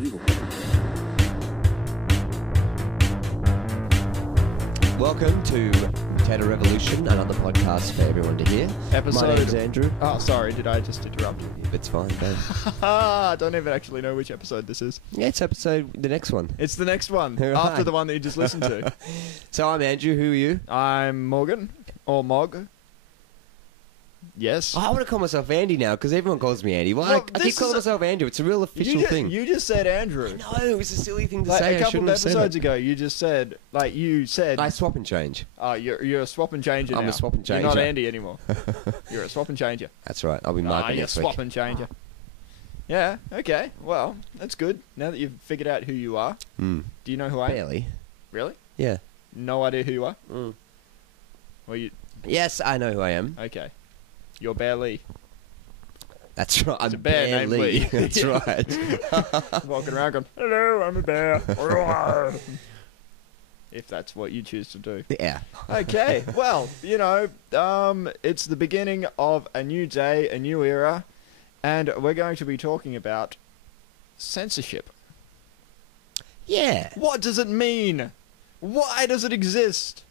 unbelievable. Welcome to Potato Revolution, another podcast for everyone to hear. Episode... My name's Andrew. Oh, sorry, did I just interrupt you? It's fine, go. I don't even actually know which episode this is. Yeah, it's the next one. It's the next one, Right. after the one that you just listened to. So I'm Andrew, who are you? I'm Morgan, or Mog. Yes. Oh, I want to call myself Andy now, because everyone calls me Andy. Well, Well, I keep calling myself Andrew. It's a real official thing. You just said Andrew. No, it was a silly thing to Like say. a I couple shouldn't of have said episodes it. ago, you said, I swap and change. you're a swap and changer now. I'm a swap and You're not changer. Andy anymore. You're a swap and changer. That's right. I'll be marking You're a next week. swap and changer. Yeah, okay. Well, that's good. Now that you've figured out who you are, Mm. do you know who I am? Barely. Really? Yeah. No idea who you are? Mm. Well, you... Yes, I know who I am. Okay. You're Bear Lee. That's right. It's I'm a bear named Lee. Lee. That's right. Walking around going, hello, I'm a bear. If that's what you choose to do. Yeah. Okay, well, it's the beginning of a new day, a new era, and we're going to be talking about censorship. Yeah. What does it mean? Why does it exist?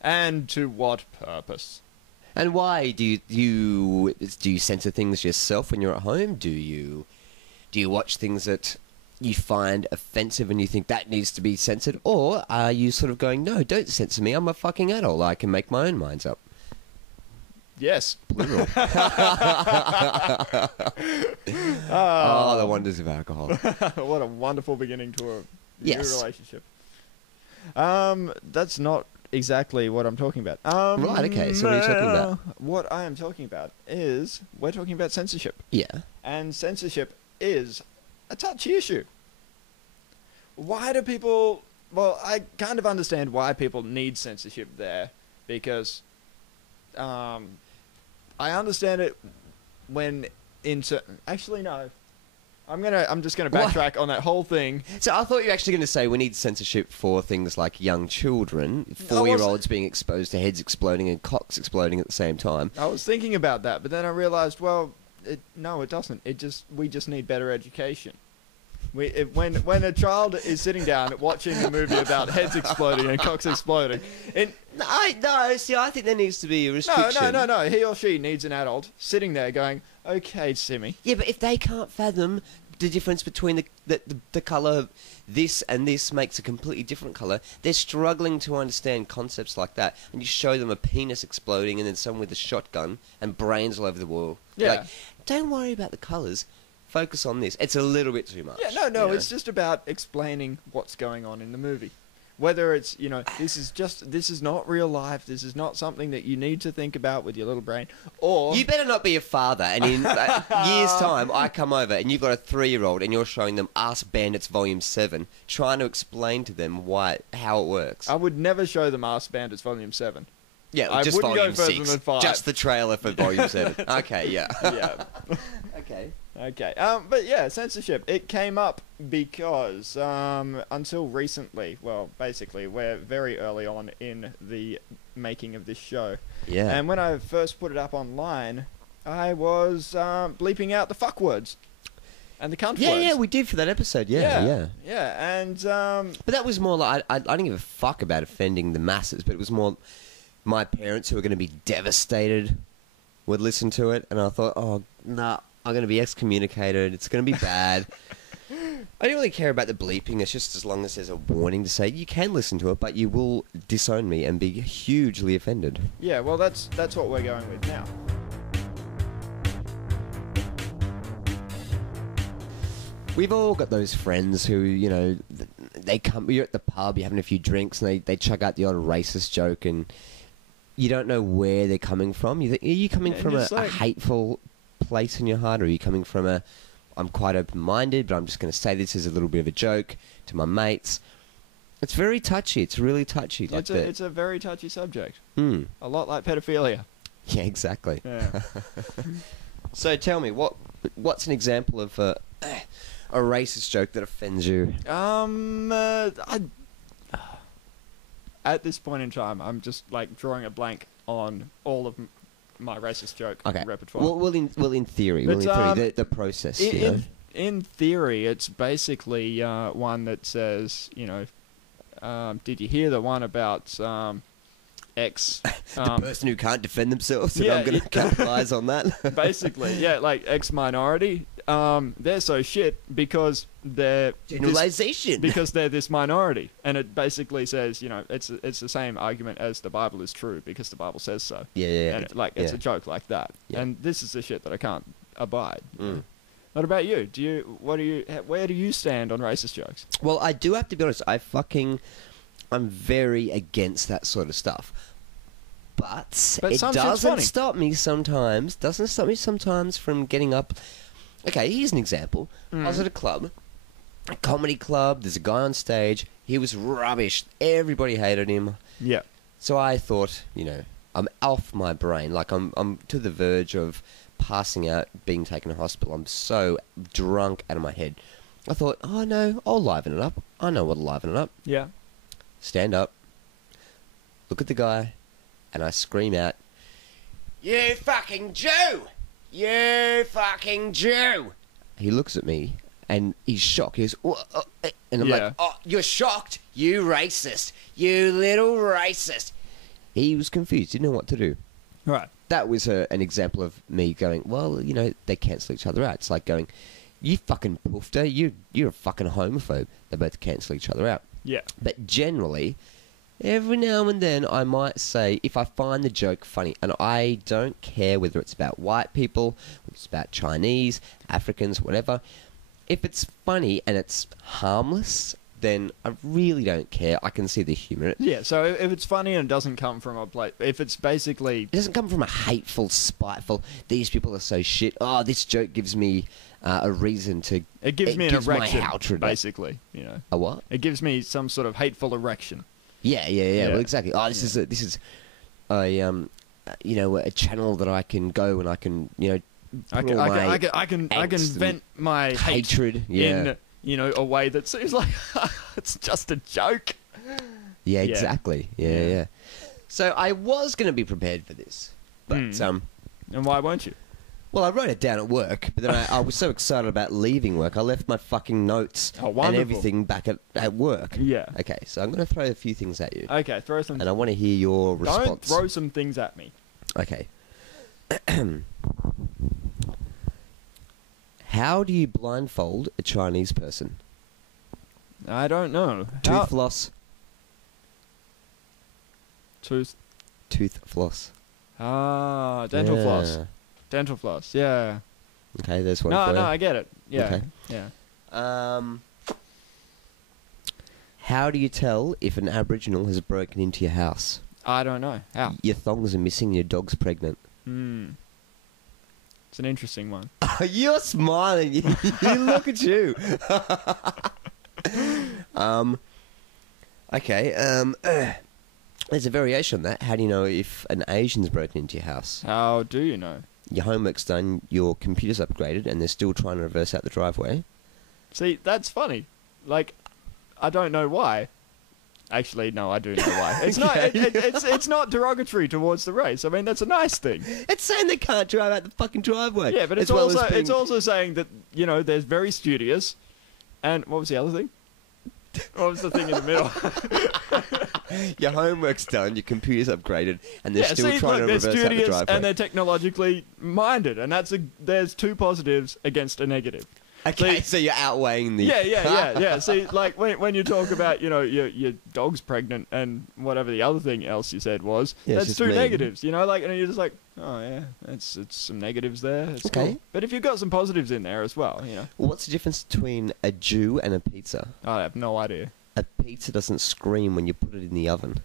And to what purpose? And why do you censor things yourself when you're at home? Do you watch things that you find offensive and you think that needs to be censored, or are you sort of going, no, don't censor me, I'm a fucking adult, I can make my own minds up? Yes. Plural. Oh, the wonders of alcohol. What a wonderful beginning to a Yes. new relationship. That's not exactly what I'm talking about. Right, okay, so what are you talking about? What I am talking about is, we're talking about censorship. Yeah. And censorship is a touchy issue. Why do people... Well, I kind of understand why people need censorship there, because I understand it when actually, no. I'm just gonna backtrack on that whole thing. So I thought you were actually going to say we need censorship for things like young children, 4-year-olds being exposed to heads exploding and cocks exploding at the same time. I was thinking about that, but then I realized, well, no, it doesn't. We just need better education. When a child is sitting down watching a movie about heads exploding and cocks exploding, No, see, I think there needs to be a restriction. no, he or she needs an adult sitting there going, okay, Simmy. Yeah, but if they can't fathom the difference between the colour this and this makes a completely different colour, they're struggling to understand concepts like that, and you show them a penis exploding and then someone with a shotgun and brains all over the wall. Yeah. Like, don't worry about the colours. Focus on this. It's a little bit too much. Yeah, no, you know? it's just about explaining what's going on in the movie. Whether it's, this is not real life, this is not something that you need to think about with your little brain, or... You better not be a father, and in years' time, I come over, and you've got a 3-year-old, and you're showing them Ask Bandits Volume 7, trying to explain to them how it works. I would never show them Ask Bandits Volume 7. Yeah, I just wouldn't Volume go further 6. than 5. Just the trailer for Volume 7. Okay, yeah. Yeah. Okay. Okay. But yeah, censorship. It came up because until recently, well, basically, we're very early on in the making of this show. Yeah. And when I first put it up online, I was bleeping out the fuck words and the cunt words. Yeah, we did for that episode, yeah. Yeah, and... But that was more like, I didn't give a fuck about offending the masses, but it was more my parents who were going to be devastated would listen to it, and I thought, oh, nah, I'm going to be excommunicated, it's going to be bad. I don't really care about the bleeping, it's just as long as there's a warning to say, you can listen to it, but you will disown me and be hugely offended. Yeah, well, that's what we're going with now. We've all got those friends who, they come, you're at the pub, you're having a few drinks, and they chuck out the odd racist joke, and you don't know where they're coming from. You think, are you coming from a hateful place in your heart, or are you coming from I'm quite open-minded, but I'm just going to say this as a little bit of a joke to my mates? It's very touchy. It's really touchy. It's a very touchy subject. Mm. A lot like pedophilia. Yeah, exactly. Yeah. So tell me, what's an example of a racist joke that offends you? At this point in time, I'm just drawing a blank on all of my racist joke repertoire. Well, in theory, the process. in theory, it's basically one that says, did you hear the one about X? The person who can't defend themselves, and yeah, I'm going to capitalize on that. Basically, yeah, like X minority. They're so shit because they're Generalization. because they're this minority, and it basically says, it's the same argument as the Bible is true because the Bible says so. Yeah. And it's a joke like that. Yeah. And this is the shit that I can't abide. Mm. What about you? Where do you stand on racist jokes? Well, I do have to be honest. I'm very against that sort of stuff. But it some shit's doesn't funny. stop me sometimes. Doesn't stop me sometimes from getting up. Okay, here's an example. I was at a club, a comedy club. There's a guy on stage. He was rubbish. Everybody hated him. Yeah. So I thought, I'm off my brain. Like I'm to the verge of passing out, being taken to hospital. I'm so drunk out of my head. I thought, oh no, I'll liven it up. I know what'll liven it up. Yeah. Stand up, look at the guy, and I scream out, "You fucking Jew! You fucking Jew!" He looks at me, and he's shocked. He goes, and I'm like, "Oh, you're shocked? You racist! You little racist!" He was confused. Didn't know what to do. Right. That was an example of me going, well, they cancel each other out. It's like going, you fucking poofter, you're a fucking homophobe. They both cancel each other out. Yeah. But generally, every now and then I might say, if I find the joke funny, and I don't care whether it's about white people, whether it's about Chinese, Africans, whatever, if it's funny and it's harmless, then I really don't care. I can see the humour in it. Yeah, so if it's funny and it doesn't come from a place, if it's basically... It doesn't come from a hateful, spiteful, these people are so shit, oh, this joke gives me a reason to... It gives me an erection, my hatred, basically, A what? It gives me some sort of hateful erection. Yeah. Well, exactly. Oh, this is a channel that I can go and I can, I can vent my hatred in, a way that seems like it's just a joke. Yeah, exactly. Yeah. So I was going to be prepared for this, but And why weren't you? well, I wrote it down at work, but then I was so excited about leaving work, I left my fucking notes and everything back at work. Yeah. Okay, so I'm going to throw a few things at you. Okay, throw some... And I want to hear your response. Don't throw some things at me. Okay. How do you blindfold a Chinese person? I don't know. Tooth floss. Tooth... Tooth floss. Ah, dental floss. Dental floss, yeah. Okay, there's one No, for you. I get it. Yeah, Okay. yeah. How do you tell if an Aboriginal has broken into your house? I don't know. How? Your thongs are missing, your dog's pregnant. It's an interesting one. You're smiling. You look at you. Okay. There's a variation on that. How do you know if an Asian's broken into your house? How do you know? Your homework's done, your computer's upgraded, and they're still trying to reverse out the driveway. See, that's funny. Like, I don't know why. Actually, no, I do know why. It's not. It's not derogatory towards the race. I mean, that's a nice thing. It's saying they can't drive out the fucking driveway. Yeah, but it's also saying that they're very studious. And what was the other thing? What was the thing in the middle? Your homework's done, your computer's upgraded, and they're still trying to reverse out the driveway. And they're technologically minded, and there's two positives against a negative. Okay, so you're outweighing the... Yeah. See, like, when you talk about, your dog's pregnant and whatever the other thing else you said was, that's two negatives, and you're just like, oh, yeah, it's some negatives there. It's okay. Cool. But if you've got some positives in there as well, Well, what's the difference between a Jew and a pizza? I have no idea. A pizza doesn't scream when you put it in the oven.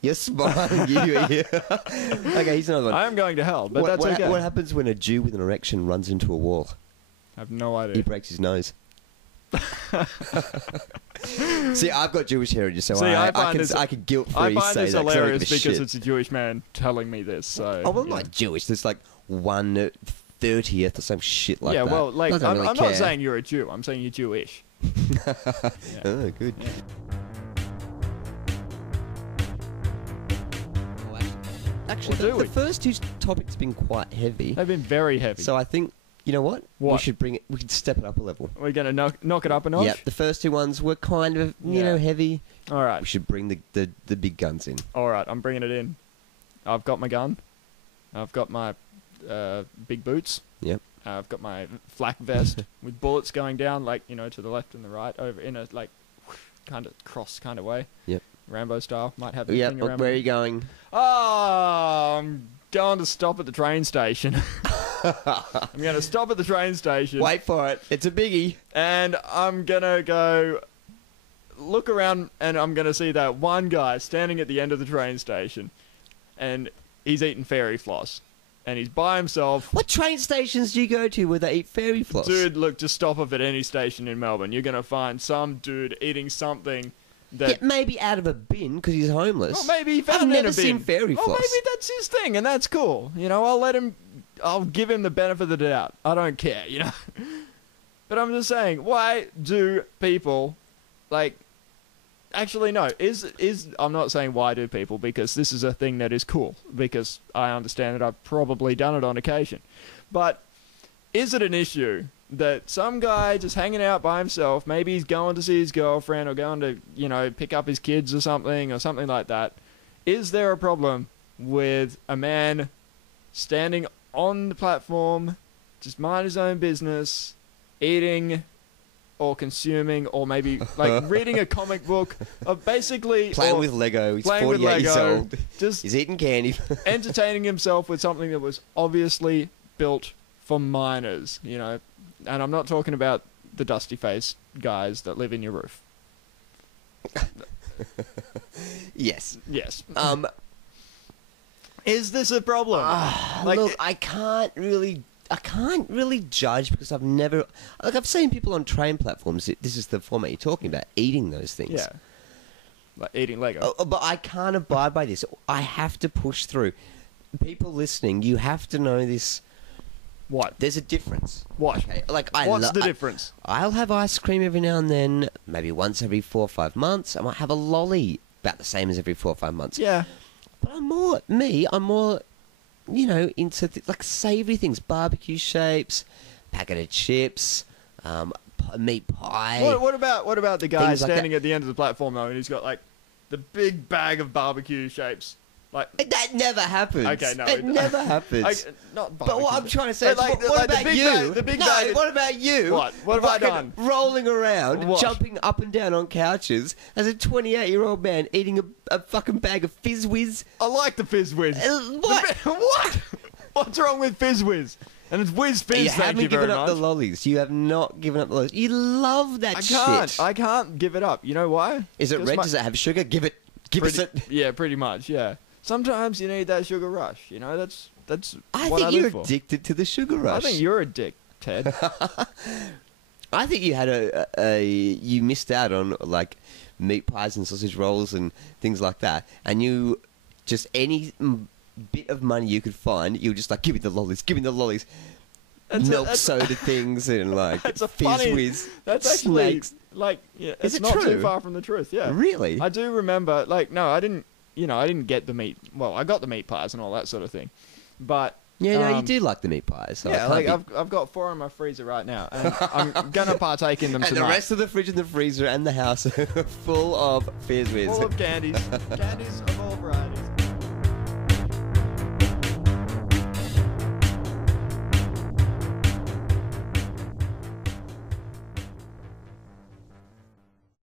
You're smiling, you here. Okay, here's another one. I am going to hell, but that's okay. What happens when a Jew with an erection runs into a wall? I have no idea. He breaks his nose. See, I've got Jewish heritage, so I can guilt-free say that. I find this hilarious because shit. it's a Jewish man telling me this. So, well, I'm not Jewish. There's like 1/30th or some shit like that. Yeah, well, like, I'm really not saying you're a Jew. I'm saying you're Jewish. Oh, good. Yeah. Actually, the first two topics have been quite heavy. They've been very heavy. So I think You know what? We What? should bring it. We could step it up a level. We're going to knock it up a notch? Yeah, the first two ones were kind of, you know, heavy. All right. We should bring the big guns in. All right, I'm bringing it in. I've got my gun. I've got my big boots. Yep. I've got my flak vest with bullets going down, like, you know, to the left and the right, over in a, like, kind of cross kind of way. Yep. Rambo style. Might have a Yep. thing around Where are me. you going? Oh, I'm going to stop at the train station. I'm going to stop at the train station. Wait for it. It's a biggie. And I'm going to go look around, and I'm going to see that one guy standing at the end of the train station. And he's eating fairy floss. And he's by himself. What train stations do you go to where they eat fairy floss? Dude, look, just stop off at any station in Melbourne. You're going to find some dude eating something that... Yeah, maybe out of a bin because he's homeless. Well, maybe he I've found it in never a bin. seen fairy floss. Well, maybe that's his thing, and that's cool. You know, I'll give him the benefit of the doubt. I don't care, you know? But I'm just saying, why do people, like... Actually, no. I'm not saying why do people, because this is a thing that is cool, because I understand that I've probably done it on occasion. But is it an issue that some guy just hanging out by himself, maybe he's going to see his girlfriend or going to, you know, pick up his kids or something like that, is there a problem with a man standing on the platform, just mind his own business, eating... or consuming, or maybe like reading a comic book, or basically Playing with Lego. He's playing 48 with years Lego, old. just He's eating candy. entertaining himself with something that was obviously built for minors, you know? And I'm not talking about the dusty-faced guys that live in your roof. Yes. Yes. Is this a problem? Look, I can't really judge because I've seen people on train platforms. This is the format you're talking about, eating those things. Yeah. Like eating Lego. But I can't abide by this. I have to push through. People listening, you have to know this. What? There's a difference. What? Okay, like What's the difference? I'll have ice cream every now and then, maybe once every 4 or 5 months. I might have a lolly about the same as every 4 or 5 months. Yeah. But I'm more, you know, into like savoury things, barbecue shapes, packet of chips, meat pie. What about the guy Things like standing at the end of the platform though, and he's got like the big bag of barbecue shapes? Like That never happens. Okay, no, it never happens. not But what I'm trying to say is, But what like the about big you? bag- the big no, bag- what about you? What? What have I Fucking done? Rolling around, What? jumping up and down on couches as a 28-year-old man eating a fucking bag of Fizz Whiz. I like the Fizz Whiz. What? What? What's wrong with Fizz Whiz? And it's Whiz Fizz. You thank haven't you given very up much. the lollies. You have not given up the lollies. You love that shit. I can't give it up. You know why? Is it 'Cause red? my- Does it have sugar? Give us pretty, it. Yeah, pretty much. Yeah. Sometimes you need that sugar rush. You know, that's I what think I you're live for. addicted to the sugar rush. I think you're a dick, Ted. I think you had you missed out on like meat pies and sausage rolls and things like that, and you just any bit of money you could find, you were just like, give me the lollies, milk soda things and like That's a Fizz funny. Whiz, That's actually snakes. like yeah, Is it's it not true? too far from the truth. Yeah. Really? I do remember. Like, no, I didn't. You know, I didn't get the meat. Well, I got the meat pies and all that sort of thing, but Yeah, no, you do like the meat pies. So yeah, I like can't I've got 4 in my freezer right now, and I'm gonna partake in them and tonight. the rest of the fridge and the freezer and the house are full of Fizz Whiz. Full of candies, candies of